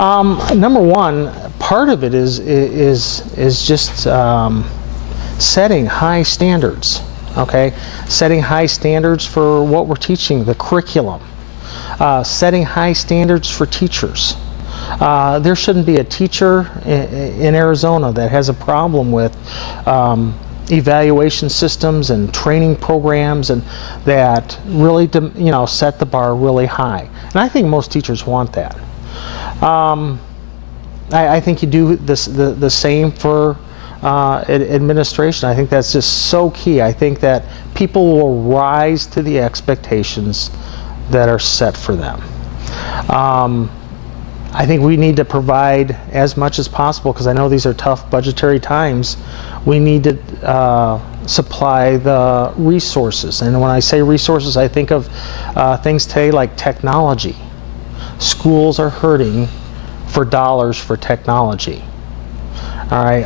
Number one, part of it is just setting high standards. Okay, setting high standards for what we're teaching, the curriculum. Setting high standards for teachers. There shouldn't be a teacher in Arizona that has a problem with evaluation systems and training programs, and that really, set the bar really high. And I think most teachers want that. I think you do the same for administration. I think that's just so key. I think that people will rise to the expectations that are set for them. I think we need to provide as much as possible, because I know these are tough budgetary times. We need to supply the resources. And when I say resources, I think of things today like technology. Schools are hurting for dollars for technology. All right.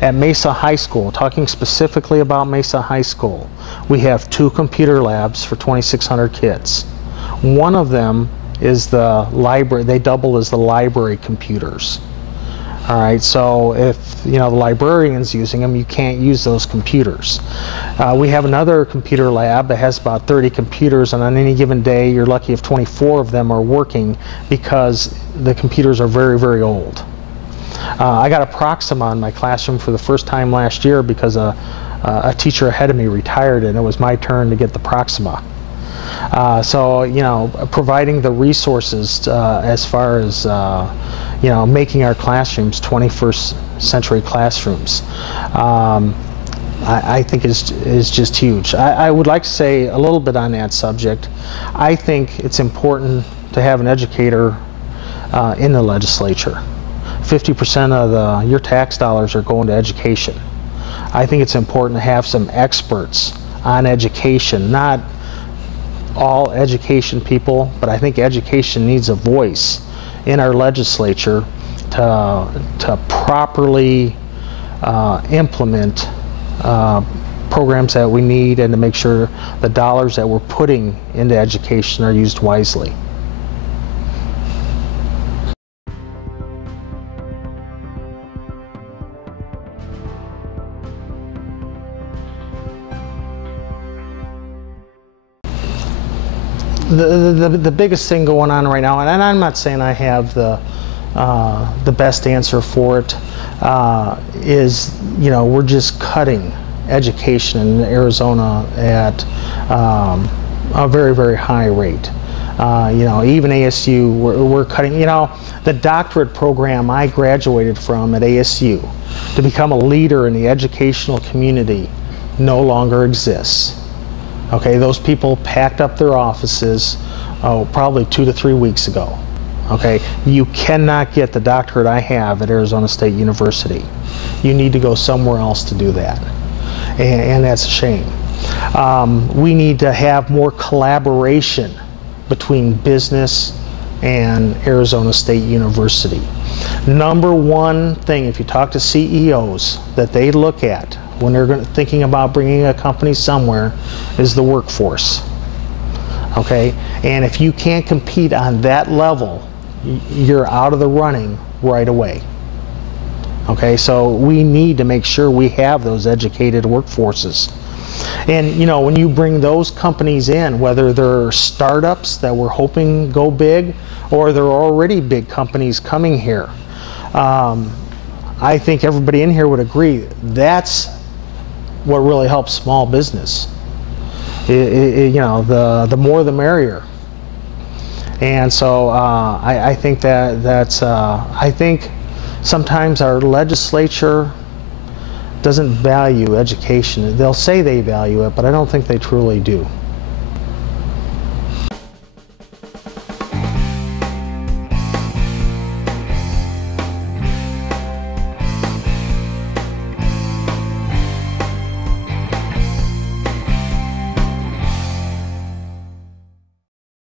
At Mesa High School, talking specifically about Mesa High School, we have 2 computer labs for 2,600 kids. One of them is the library. They double as the library computers. All right, so if the librarian's using them, you can't use those computers. We have another computer lab that has about 30 computers, and on any given day, you're lucky if 24 of them are working, because the computers are very, very old. I got a Proxima in my classroom for the first time last year because a teacher ahead of me retired, and it was my turn to get the Proxima. So, providing the resources as far as, making our classrooms 21st century classrooms, I think is just huge. I would like to say a little bit on that subject. I think it's important to have an educator in the legislature. 50% of your tax dollars are going to education. I think it's important to have some experts on education, not all education people, but I think education needs a voice in our legislature to properly implement programs that we need, and to make sure the dollars that we're putting into education are used wisely. The biggest thing going on right now, and I'm not saying I have the best answer for it, is we're just cutting education in Arizona at a very, very high rate. Even ASU, we're cutting. The doctorate program I graduated from at ASU to become a leader in the educational community no longer exists. Okay, those people packed up their offices probably 2 to 3 weeks ago. Okay, you cannot get the doctorate I have at Arizona State University. You need to go somewhere else to do that, and that's a shame. We need to have more collaboration between business and Arizona State University. Number one thing, if you talk to CEOs, that they look at when they're thinking about bringing a company somewhere, is the workforce. Okay, and if you can't compete on that level, you're out of the running right away. Okay, so we need to make sure we have those educated workforces. And when you bring those companies in, whether they're startups that we're hoping go big, or they're already big companies coming here, I think everybody in here would agree that's what really helps small business. The more the merrier. And so I think I think sometimes our legislature doesn't value education. They'll say they value it, but I don't think they truly do.